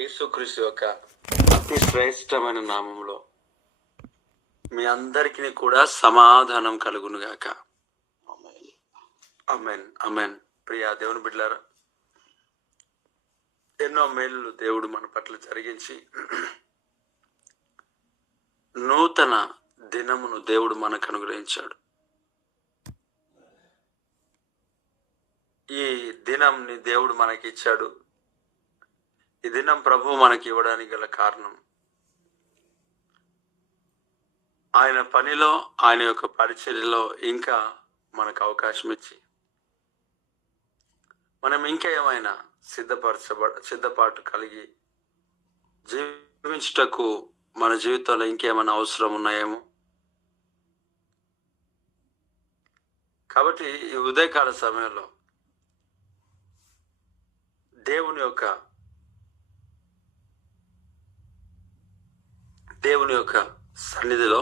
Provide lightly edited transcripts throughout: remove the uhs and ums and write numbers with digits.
యేసుక్రీస్తు యొక్క అతి శ్రేష్టమైన నామంలో మీ అందరికీ కూడా సమాధానం కలుగును గాక. ఆమేన్ ఆమేన్. ప్రియా దేవుని బిడ్డలారా, ఎన్నో మేలు దేవుడు మన పట్ల జరిగించి నూతన దినమును దేవుడు మనకు అనుగ్రహించాడు. ఈ దినంని దేవుడు మనకిచ్చాడు. ఈ దినం ప్రభువు మనకి ఇవ్వడానికి గల కారణం ఆయన పనిలో, ఆయన యొక్క పరిచర్యలో ఇంకా మనకు అవకాశం ఇచ్చి మనం ఇంకా ఏమైనా సిద్ధపాటు కలిగి జీవించుటకు మన జీవితంలో ఇంకేమైనా అవసరం ఉన్నాయేమో. కాబట్టి ఈ ఉదయకాల సమయంలో దేవుని యొక్క సన్నిధిలో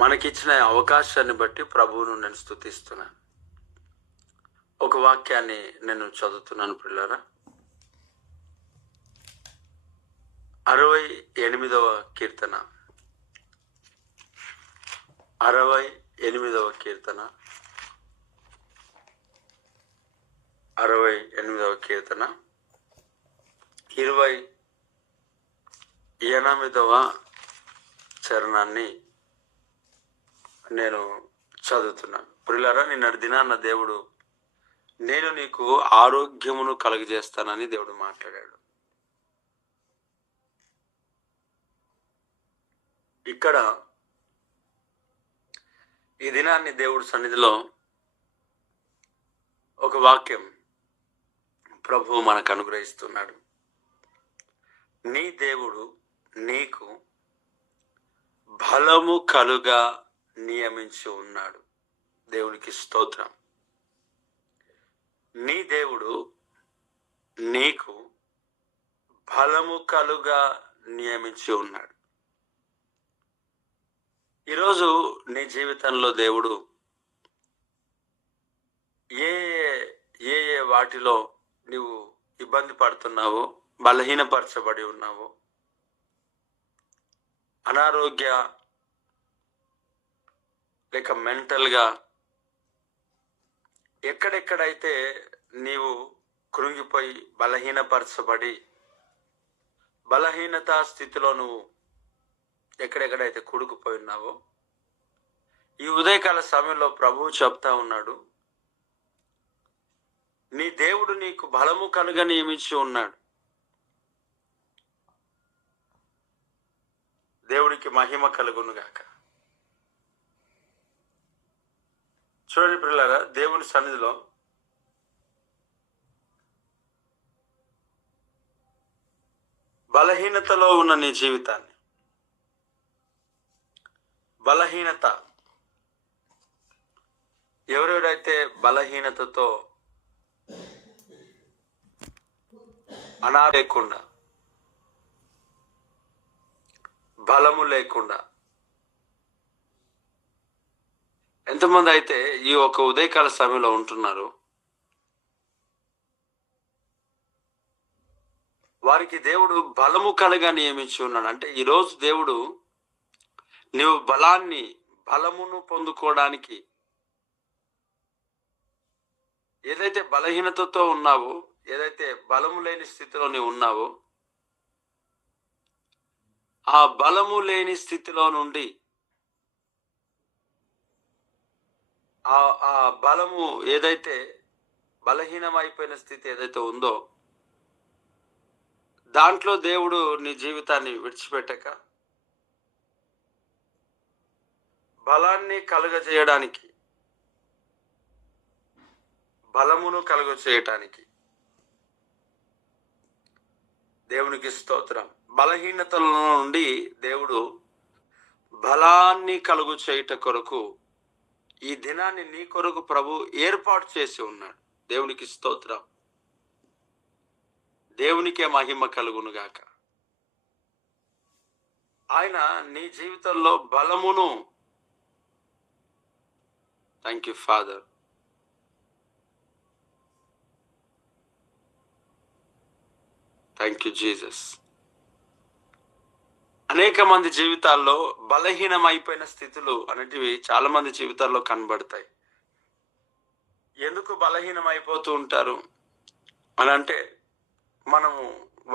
మనకిచ్చిన అవకాశాన్ని బట్టి ప్రభువును నేను స్తుతిస్తున్నాను. ఒక వాక్యాన్ని నేను చదువుతున్నాను పిల్లరా. 68వ కీర్తన 68వ కీర్తన 28వ చరణాన్ని నేను చదువుతున్నాను. పిల్లరా, నిన్నటి దినాన్న దేవుడు నేను నీకు ఆరోగ్యమును కలుగజేస్తానని దేవుడు మాట్లాడాడు. ఇక్కడ ఈ దినాన్ని దేవుడి సన్నిధిలో ఒక వాక్యం ప్రభువు మనకు అనుగ్రహిస్తున్నాడు. నీ దేవుడు నీకు బలము కలుగా నియమించి ఉన్నాడు. దేవునికి స్తోత్రం. నీ దేవుడు నీకు బలము కలుగా నియమించి ఉన్నాడు. ఈరోజు నీ జీవితంలో దేవుడు ఏ ఏ వాటిలో నువ్వు ఇబ్బంది పడుతున్నావో, బలహీనపరచబడి ఉన్నావో, అనారోగ్య లేక మెంటల్గా ఎక్కడెక్కడైతే నీవు కృంగిపోయి బలహీనపరచబడి బలహీనత స్థితిలో నువ్వు ఎక్కడెక్కడైతే కూడుకుపోయి ఉన్నావో, ఈ ఉదయకాల సమయంలో ప్రభువు చెప్తా ఉన్నాడు, నీ దేవుడు నీకు బలము కలుగ నియమించి ఉన్నాడు. దేవుడికి మహిమ కలుగును గాక. చూడండి పిల్లలారా, దేవుని సన్నిధిలో బలహీనతలో ఉన్న నీ జీవితాన్ని, బలహీనత ఎవరెవరైతే బలహీనతతో లేకుండా, బలము లేకుండా ఎంతమంది అయితే ఈ ఒక ఉదయకాల సమయంలో ఉంటున్నారు, వారికి దేవుడు బలము కలగా నియమించి ఉన్నాడు. అంటే ఈరోజు దేవుడు నీవు బలమును పొందుకోవడానికి, ఏదైతే బలహీనతతో ఉన్నావో, ఏదైతే బలము లేని స్థితిలో నీవు ఉన్నావో, ఆ బలము లేని స్థితిలో నుండి ఆ బలము ఏదైతే బలహీనమైపోయిన స్థితి ఏదైతే ఉందో, దాంట్లో దేవుడు నీ జీవితాన్ని విడిచిపెట్టక బలాన్ని కలుగజేయడానికి, బలమును కలుగజేయటానికి దేవునికి స్తోత్రం. బలహీనతల నుండి దేవుడు బలాన్ని కలుగు చేయుట కొరకు ఈ దినాన్ని నీ కొరకు ప్రభు ఏర్పాటు చేసి ఉన్నాడు. దేవునికి స్తోత్రం. దేవునికే మహిమ కలుగును గాక. ఆయన నీ జీవితంలో బలమును, thank you father, thank you Jesus. అనేక మంది జీవితాల్లో బలహీనమైపోయిన స్థితులు అనేటివి చాలా మంది జీవితాల్లో కనబడతాయి. ఎందుకు బలహీనం అయిపోతూ ఉంటారు అని అంటే, మనము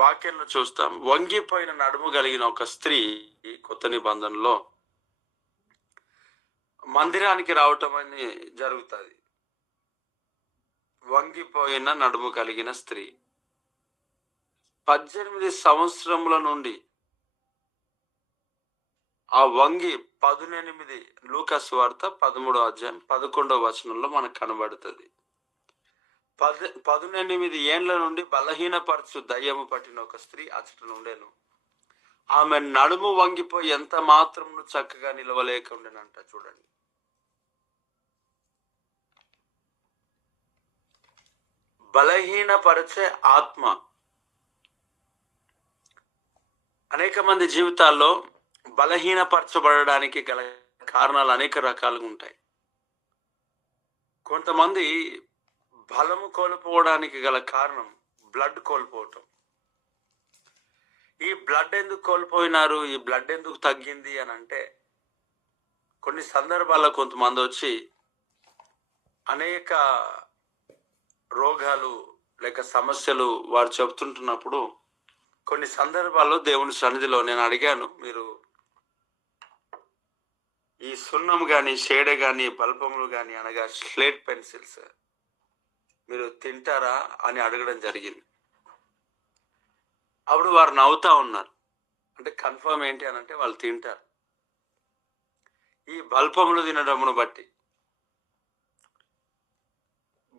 వాక్యంలో చూస్తాం. వంగిపోయిన నడుము కలిగిన ఒక స్త్రీ కొత్త నిబంధనలో మందిరానికి రావటం అని జరుగుతుంది. వంగిపోయిన నడుము కలిగిన స్త్రీ 18 సంవత్సరముల నుండి ఆ వంగి 18 లూకా సువార్త 13వ అధ్యాయం 11వ వచనంలో మనకు కనబడుతుంది. 18 ఏండ్ల నుండి బలహీనపరచు దయ్యము పట్టిన ఒక స్త్రీ అచ్చట నుండెను. ఆమె నడుము వంగిపోయి ఎంత మాత్రం చక్కగా నిలవలేకుండానంట. చూడండి, బలహీనపరిచే ఆత్మ. అనేక మంది జీవితాల్లో బలహీనపరచబడడానికి గల కారణాలు అనేక రకాలుగా ఉంటాయి. కొంతమంది బలము కోల్పోవడానికి గల కారణం బ్లడ్ కోల్పోవటం. ఈ బ్లడ్ ఎందుకు కోల్పోయినారు, ఈ బ్లడ్ ఎందుకు తగ్గింది అని అంటే, కొన్ని సందర్భాల్లో కొంతమంది వచ్చి అనేక రోగాలు లేక సమస్యలు వారు చెబుతుంటున్నప్పుడు, కొన్ని సందర్భాల్లో దేవుని సన్నిధిలో నేను అడిగాను, మీరు ఈ సున్నం కానీ షేడ కానీ బల్బములు కానీ అనగా స్లేట్ పెన్సిల్స్ మీరు తింటారా అని అడగడం జరిగింది. అప్పుడు వారు నవ్వుతా ఉన్నారు. అంటే కన్ఫర్మ్ ఏంటి అని అంటే వాళ్ళు తింటారు. ఈ బల్బములు తినడమును బట్టి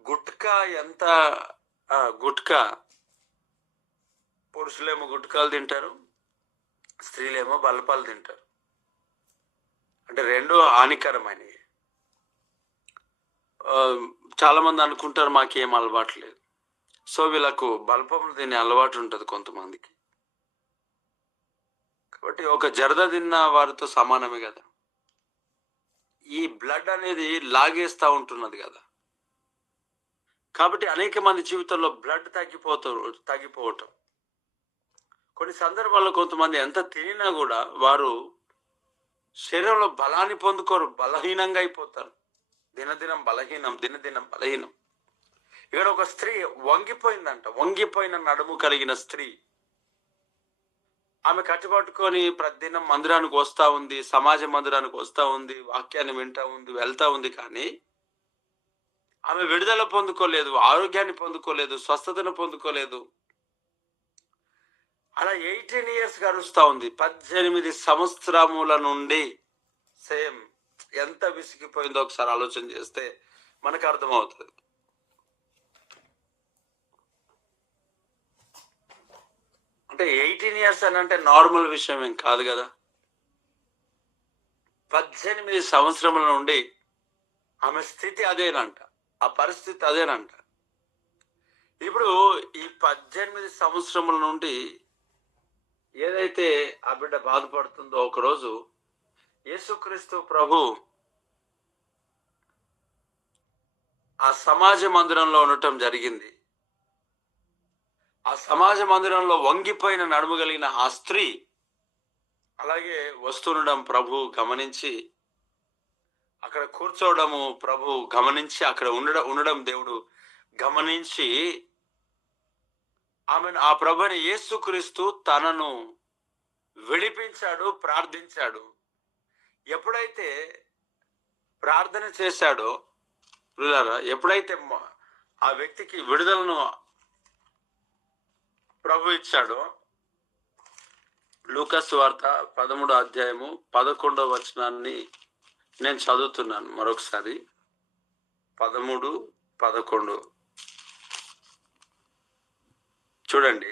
గుట్కా ఎంత గుట్కా, పురుషులేమో గుట్కాలు తింటారు, స్త్రీలేమో బల్పాలు తింటారు. అంటే రెండు హానికరమైనవి. చాలా మంది అనుకుంటారు మాకేం అలవాటు లేదు. సో వీళ్ళకు బల్పములు తినే అలవాటు ఉంటుంది కొంతమందికి. కాబట్టి ఒక జరద తిన్న వారితో సమానమే కదా. ఈ బ్లడ్ అనేది లాగేస్తూ ఉంటున్నది కదా. కాబట్టి అనేక మంది జీవితంలో బ్లడ్ తగ్గిపోవటం. కొన్ని సందర్భాల్లో కొంతమంది ఎంత తినినా కూడా వారు శరీరంలో బలాన్ని పొందుకోరు, బలహీనంగా అయిపోతారు. దినదినం బలహీనం. ఇక్కడ ఒక స్త్రీ వంగిపోయిందంట. వంగిపోయిన నడుము కలిగిన స్త్రీ. ఆమె కట్టుబట్టుకొని ప్రతిదినం మందిరానికి వస్తూ ఉంది, సమాజ మందిరానికి వస్తూ ఉంది, వాక్యాన్ని వింటూ ఉంది, వెళ్తూ ఉంది. కానీ ఆమె విడుదల పొందుకోలేదు, ఆరోగ్యాన్ని పొందుకోలేదు, స్వస్థతను పొందుకోలేదు. అలా 18 years గడుస్తూ ఉంది. 18 సంవత్సరముల నుండి. సేమ్ ఎంత విసిగిపోయిందో ఒకసారి ఆలోచన చేస్తే మనకు అర్థమవుతుంది. అంటే 18 years అని అంటే నార్మల్ విషయం ఏం కాదు కదా. 18 సంవత్సరముల నుండి ఆమె స్థితి అదేనంట, ఆ పరిస్థితి అదేనంట. ఇప్పుడు ఈ 18 సంవత్సరముల నుండి ఏదైతే ఆ బిడ్డ బాధపడుతుందో, ఒకరోజు యేసుక్రీస్తు ప్రభు ఆ సమాజ మందిరంలో ఉండటం జరిగింది. ఆ సమాజ మందిరంలో వంగిపోయిన నడుము కలిగిన ఆ స్త్రీ అలాగే వస్తుండడం ప్రభు గమనించి, అక్కడ కూర్చోవడము ప్రభు గమనించి, అక్కడ ఉండడం దేవుడు గమనించి, ఆమెను, ఆ ప్రభుని యేసుక్రీస్తు తనను విడిపించాడు, ప్రార్థించాడు. ఎప్పుడైతే ప్రార్థన చేశాడో, ఎప్పుడైతే ఆ వ్యక్తికి విడుదలను ప్రభు ఇచ్చాడో, లూకా సువార్త 13వ అధ్యాయము 11వ వచనాన్ని నేను చదువుతున్నాను మరొకసారి. 13, 11 చూడండి.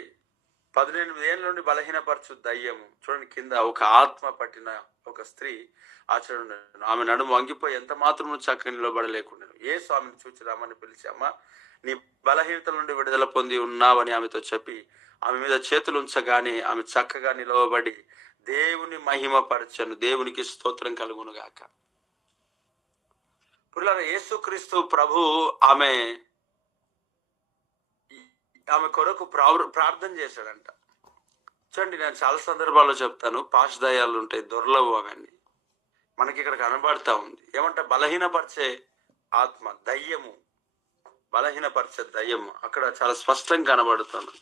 18 ఏళ్ళ నుండి బలహీనపరచు దయ్యము. చూడండి, కింద ఒక ఆత్మ పట్టిన ఒక స్త్రీ ఆచరణ. ఆమె నడుము వంగిపోయి ఎంత మాత్రం చక్కగా నిలబడలేకుండా యేసు ఆమెను చూచి రమ్మని పిలిచి, అమ్మ, నీ బలహీనత నుండి విడుదల పొంది ఉన్నావని ఆమెతో చెప్పి ఆమె మీద చేతులు ఉంచగానే ఆమె చక్కగా నిలవబడి దేవుని మహిమపరచను. దేవునికి స్తోత్రం కలుగును గాక. పురులారా, యేసుక్రీస్తు ప్రభు ఆమె ఆమె కొరకు ప్రార్థన చేశాడంట. చూడండి, నేను చాలా సందర్భాల్లో చెప్తాను, పాష్ దయ్యాలు ఉంటాయి, దొరలవు అవన్నీ మనకి ఇక్కడ కనబడతా ఉంది. ఏమంటే బలహీనపరిచే ఆత్మ, దయ్యము, బలహీనపరిచే దయ్యము అక్కడ చాలా స్పష్టంగా కనబడుతుంది.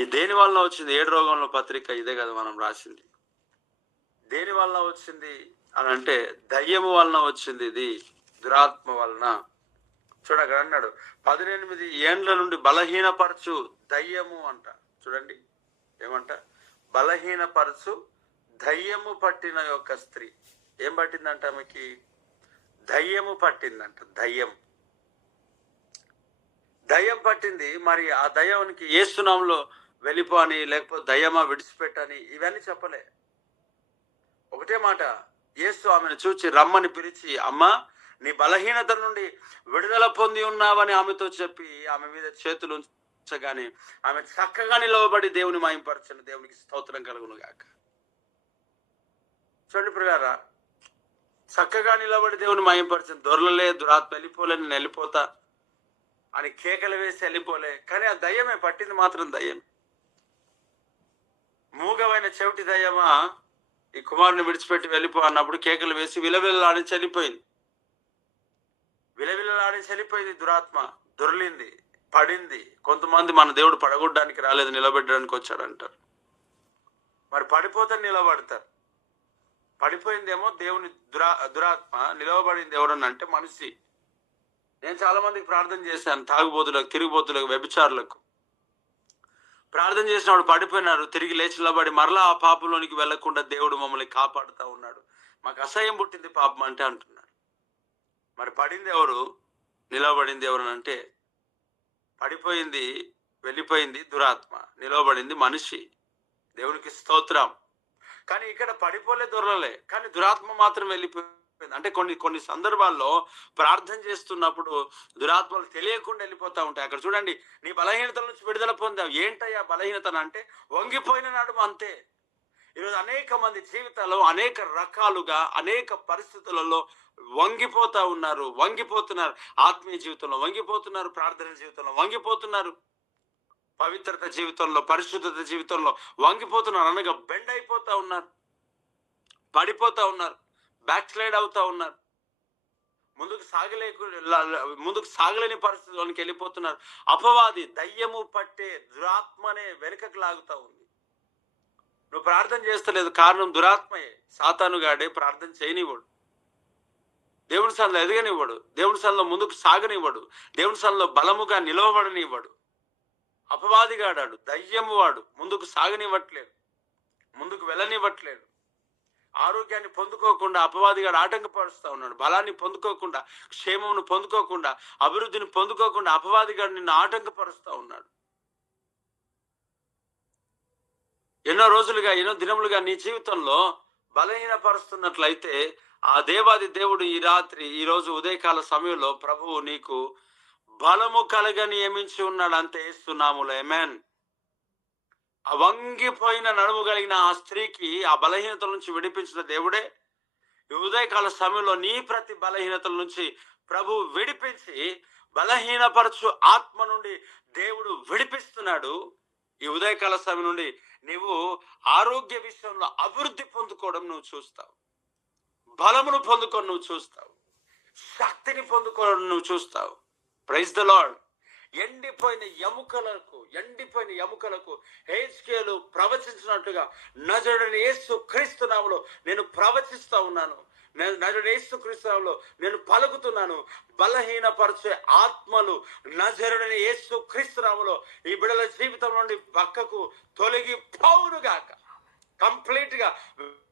ఈ దేని వల్ల వచ్చింది? 7 రోగంలో పత్రిక ఇదే కదా మనం రాసింది. దేని వలన వచ్చింది అని అంటే దయ్యము వలన వచ్చింది, ఇది దురాత్మ వలన. చూడ అక్కడ అన్నాడు 18 ఏండ్ల నుండి బలహీనపరచు దయ్యము అంట. చూడండి ఏమంట, బలహీనపరచు దయ్యము పట్టిన యొక్క స్త్రీ. ఏం పట్టిందంట ఆమెకి? దయ్యము పట్టిందంట. దయ్యం పట్టింది. మరి ఆ దయ్యానికి యేసునామములో వెళ్ళిపో అని, లేకపోతే దయ్యమా విడిచిపెట్టని ఇవన్నీ చెప్పలే. ఒకటే మాట, యేసు ఆమెను చూచి రమ్మని పిలిచి, అమ్మా నీ బలహీనత నుండి విడుదల పొంది ఉన్నావని ఆమెతో చెప్పి ఆమె మీద చేతులు ఉంచగానే ఆమె చక్కగా నిలవబడి దేవుని మహిమపరచను. దేవునికి స్తోత్రం కలుగును గాక. చూడండి ప్రియులారా, చక్కగా నిలబడి దేవుని మహిమపరచను. దొరలలే, దురాత్మ వెళ్ళిపోలే, నేను వెళ్ళిపోతా అని కేకలు వేసి వెళ్ళిపోలే. కానీ ఆ దయ్యమే పట్టింది, మాత్రం దయ్యం. మూగమైన చెవిటి దయ్యమా ఈ కుమారుని విడిచిపెట్టి వెళ్ళిపో అన్నప్పుడు కేకలు వేసి విలవిలలాడించి వెళ్ళిపోయింది. విలవిలలాడించి వెళ్ళిపోయింది. దురాత్మ దొర్లింది, పడింది. కొంతమంది మన దేవుడు పడగొట్టడానికి రాలేదు, నిలబెట్టడానికి వచ్చాడంటారు. మరి పడిపోతే నిలబడతారు. పడిపోయిందేమో దేవుని దురాత్మ, నిలవబడింది ఎవరన్నా అంటే మనిషి. నేను చాలా మందికి ప్రార్థన చేశాను, తాగుబోతులకు, తిరిగిబోతులకు, వ్యభిచారులకు ప్రార్థన చేసినప్పుడు పడిపోయినారు, తిరిగి లేచి నిలబడి మరలా ఆ పాపంలోనికి వెళ్లకుండా దేవుడు మమ్మల్ని కాపాడుతూ ఉన్నాడు. మాకు అసహ్యం పుట్టింది పాపం అంటే అంటున్నారు. మరి పడింది ఎవరు? నిలవబడింది ఎవరు అంటే, పడిపోయింది, వెళ్ళిపోయింది దురాత్మ, నిలవబడింది మనిషి. దేవునికి స్తోత్రం. కానీ ఇక్కడ పడిపోలే, దొరలలే, కానీ దురాత్మ మాత్రం వెళ్ళిపోయింది. అంటే కొన్ని సందర్భాల్లో ప్రార్థన చేస్తున్నప్పుడు దురాత్మలు తెలియకుండా వెళ్ళిపోతా ఉంటాయి. అక్కడ చూడండి, నీ బలహీనతల నుంచి విడుదల పొందావు. ఏంటయ్యా బలహీనత అంటే? వంగిపోయిన నడుమ, అంతే. ఈరోజు అనేక మంది జీవితాల్లో అనేక రకాలుగా అనేక పరిస్థితులలో వంగిపోతున్నారు. ఆత్మీయ జీవితంలో వంగిపోతున్నారు, ప్రార్థన జీవితంలో వంగిపోతున్నారు, పవిత్రత జీవితంలో, పరిశుద్ధత జీవితంలో వంగిపోతున్నారు. అనగా బెండ్ అయిపోతా ఉన్నారు, పడిపోతా ఉన్నారు, బ్యాక్ స్లైడ్ అవుతా ఉన్నారు, ముందుకు సాగలేని పరిస్థితుల్లోకి వెళ్ళిపోతున్నారు. అపవాది, దయ్యము పట్టే దురాత్మనే వెనుకకు లాగుతా ఉంది. నువ్వు ప్రార్థన చేస్తలేదు, కారణం దురాత్మయే. సాతానుగాడే ప్రార్థన చేయనివ్వడు, దేవుని సన్నిధిలో ఎదగనివ్వడు, దేవుని సన్నిధిలో ముందుకు సాగనివ్వడు, దేవుని సన్నిధిలో బలముగా నిలవబడనివ్వడు. అపవాదిగాడాడు, దయ్యము వాడు ముందుకు సాగనివ్వట్లేదు, ముందుకు వెళ్ళనివ్వట్లేదు. ఆరోగ్యాన్ని పొందుకోకుండా అపవాదిగాడు ఆటంకపరుస్తూ ఉన్నాడు. బలాన్ని పొందుకోకుండా, క్షేమమును పొందుకోకుండా, అభివృద్ధిని పొందుకోకుండా అపవాదిగాడు నిన్ను ఆటంకపరుస్తూ ఉన్నాడు. ఎన్నో రోజులుగా, ఎన్నో దినములుగా నీ జీవితంలో బలహీనపరుస్తున్నట్లయితే ఆ దేవాది దేవుడు ఈ రోజు ఉదయకాల సమయంలో ప్రభువు నీకు బలము కలగ నియమించి ఉన్నాడు. అంతే యేసునామములో ఆమేన్. ఆ వంగిపోయిన నడుము కలిగిన ఆ స్త్రీకి ఆ బలహీనతల నుంచి విడిపించిన దేవుడే ఈ ఉదయకాల సమయంలో నీ ప్రతి బలహీనతల నుంచి ప్రభు విడిపించి, బలహీనపరచు ఆత్మ నుండి దేవుడు విడిపిస్తున్నాడు. ఈ ఉదయకాల సమయం నుండి నీవు ఆరోగ్య విషయంలో అభివృద్ధి పొందుకోవడం నువ్వు చూస్తావు, బలమును పొందుకోవడం నువ్వు చూస్తావు, శక్తిని పొందుకోవడం నువ్వు చూస్తావు. Praise the lord. ఎండిపోయిన ఎముకలకు హెజ్కేలు ప్రవచించినట్టుగా నజరుడైన యేసు క్రీస్తు నామములో నేను ప్రవచిస్తా ఉన్నాను. నజరుడైన యేసు క్రీస్తు నామములో నేను పలుకుతున్నాను. బలహీనపరిచే ఆత్మలు నజరుడైన యేసు క్రీస్తు నామములో ఈ బిడ్డల జీవితం నుండి పక్కకు తొలగిపోవునుగాక, కంప్లీట్ గా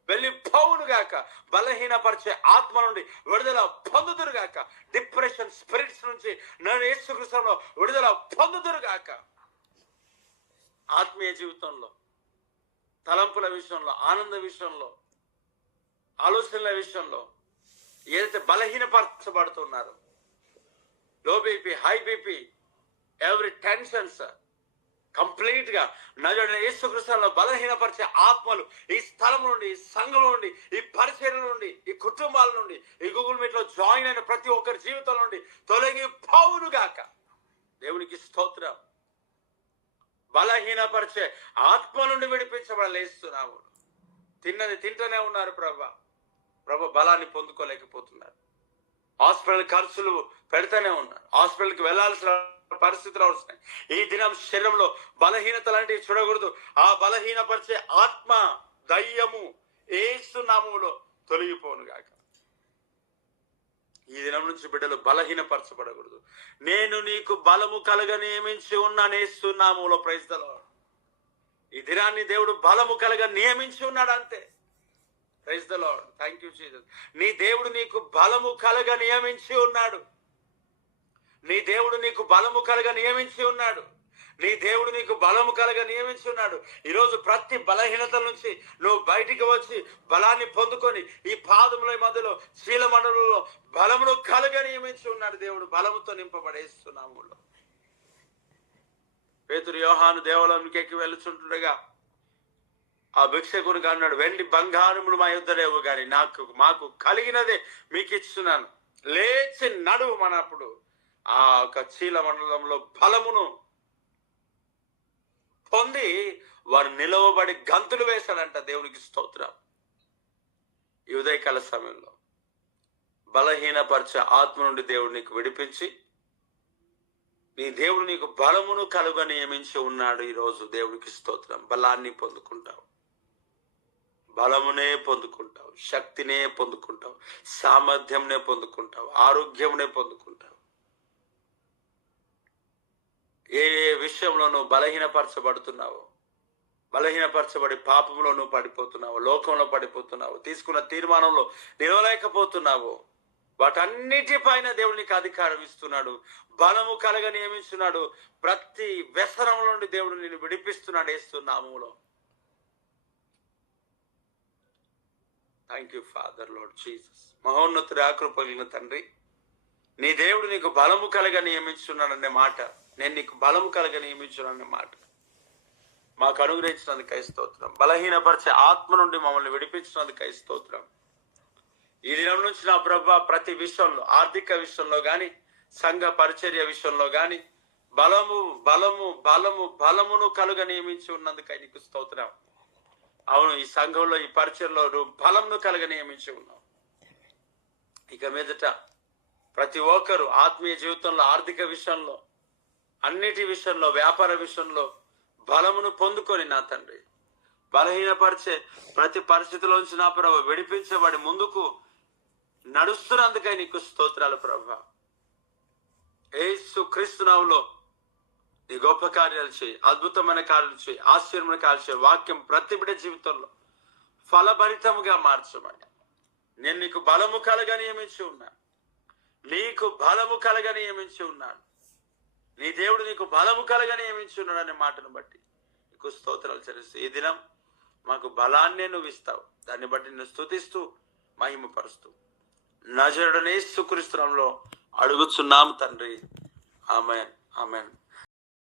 వెళ్ళిపోవునుగాక. బలహీనపరిచే ఆత్మ నుండి విడుదల పొందుదురుగాక. డిప్రెషన్ స్పిరిట్స్ నుంచి నేను యేసుక్రీస్తులో విడుదల పొందుదురుగాక. ఆత్మీయ జీవితంలో, తలంపుల విషయంలో, ఆనంద విషయంలో, ఆలోచనల విషయంలో ఏదైతే బలహీనపరచబడుతున్నారో, low BP, high BP, every tensions complete గా నజరుడైన యేసుక్రీస్తులో బలహీనపరిచే ఆత్మలు ఈ స్థలం నుండి, ఈ సంఘం నుండి, ఈ పరిచర్య నుండి, ఈ కుటుంబాల నుండి, ఈ గూగుల్ మీట్ లో జాయిన్ అయిన ప్రతి ఒక్కరి జీవితం నుండి తొలగిపోవునుగాక. దేవునికి స్తోత్రం. బలహీనపరిచే ఆత్మ నుండి విడిపించబడలేస్తున్నాము. తిన్నది తింటూనే ఉన్నారు ప్రభా బలాన్ని పొందుకోలేకపోతున్నారు. హాస్పిటల్ ఖర్చులు పెడతానే ఉన్నారు. హాస్పిటల్కి వెళ్లాల్సిన పరిస్థితులు వస్తున్నాయి. ఈ దినం శరీరంలో బలహీనత లాంటివి చూడకూడదు. ఆ బలహీనపరిచే ఆత్మ దయ్యము యేసు నామములో తొలగిపోను గాక. ఈ దినం నుంచి బిడ్డలు బలహీనపరచబడకూడదు. నేను నీకు బలము కలగ నియమించి ఉన్నాను యేసు నామములో. Praise the lord. ఈ దినాన్ని దేవుడు బలము కలగ నియమించి ఉన్నాడు అంతే. Praise the lord. Thank you Jesus. నీ దేవుడు నీకు బలము కలగ నియమించి ఉన్నాడు. నీ దేవుడు నీకు బలము కలగ నియమించి ఉన్నాడు. నీ దేవుడు నీకు బలము కలగ నియమించి ఉన్నాడు. ఈరోజు ప్రతి బలహీనత నుంచి నువ్వు బయటికి వచ్చి బలాన్ని పొందుకొని ఈ పాదముల మధ్యలో శీల మండలంలో బలమును కలగ నియమించి ఉన్నాడు దేవుడు. బలముతో నింపబడేస్తున్నాము. పేతురు యోహాను దేవాలయానికి ఎక్కి వెళ్ళుచుంటుండగా ఆ భిక్షకునికి అన్నాడు, వెండి బంగారములు మా యుద్ధ లేవు కానీ మాకు కలిగినదే మీకు ఇస్తున్నాను, లేచి నడువు మనప్పుడు. ఆ ఒక చీల మండలంలో బలమును పొంది వారు నిలవబడి గంతులు వేశాడంట. దేవునికి స్తోత్రం. ఈ ఉదయకాల సమయంలో బలహీనపరిచే ఆత్మ నుండి దేవుడు నీకు విడిపించి నీ దేవుడు నీకు బలమును కలుగ నియమించి ఉన్నాడు. ఈరోజు దేవునికి స్తోత్రం. బలాన్ని పొందుకుంటావు, బలమునే పొందుకుంటావు, శక్తినే పొందుకుంటావు, సామర్థ్యంనే పొందుకుంటావు, ఆరోగ్యంనే పొందుకుంటావు. ఏ విషయంలో నువ్వు బలహీనపరచబడుతున్నావో, బలహీనపరచబడి పాపంలో నువ్వు పడిపోతున్నావు, లోకంలో పడిపోతున్నావు, తీసుకున్న తీర్మానంలో నిలవలేకపోతున్నావు, వాటన్నిటిపైన దేవుడు నీకు అధికారం ఇస్తున్నాడు, బలము కలగ నియమిస్తున్నాడు. ప్రతి వ్యసనం నుండి దేవుడు నిన్ను విడిపిస్తున్నాడు యేసునామములో. Thank you father Lord Jesus. మహోన్నతుడి ఆకృప కలిగిన తండ్రి, నీ దేవుడు నీకు బలము కలగ నియమించున్నాడనే మాట, నేను నీకు బలము కలగ నియమించున్నాననే మాట మాకు అనుగ్రహించినందుకు స్తోత్రం. బలహీనపరిచే ఆత్మ నుండి మమ్మల్ని విడిపించినందుకు స్తోత్రం. ఈ దినం నుంచి నా ప్రభా ప్రతి విషయంలో, ఆర్థిక విషయంలో కానీ, సంఘ పరిచర్య విషయంలో కానీ బలమును కలుగ నియమించి ఉన్నందుకై నీకు స్తోత్రం. అవును, ఈ సంఘంలో ఈ పరిచర్లో నువ్వు బలంను కలుగ నియమించి ఉన్నావు. ఇక మీదట ప్రతి ఒక్కరు ఆత్మీయ జీవితంలో, ఆర్థిక విషయంలో, అన్నిటి విషయంలో, వ్యాపార విషయంలో బలమును పొందుకొని నా తండ్రి బలహీనపరిచే ప్రతి పరిస్థితిలోంచి నా ప్రభు విడిపించబడి ముందుకు నడుస్తున్నందుకై నీకు స్తోత్రాలు ప్రభా. యేసు క్రీస్తు నామములో నీ గొప్ప కార్యాలు చేయి, అద్భుతమైన కార్యాలు చేయి, ఆశ్చర్యమైన కార్యాలు చేయి. వాక్యం ప్రతి బిడ్డ జీవితంలో ఫలభరితముగా మార్చమని నేను నీకు బలము కలగ నియమించి ఉన్నాను. నీకు బలము కలగ నియమించి ఉన్నాను. నీ దేవుడు నీకు బలము కలగ నియమించి ఉన్నాడు అనే మాటను బట్టి నీకు స్తోత్రాలు చెల్లిస్తూ ఈ దినం మాకు బలాన్నే నువ్వు ఇస్తావు. దాన్ని బట్టి నేను స్తుతిస్తూ మహిమపరుస్తూ నజరుడైన యేసు క్రీస్తు నామములో అడుగుచున్నాము తండ్రి. ఆమేన్, ఆమేన్.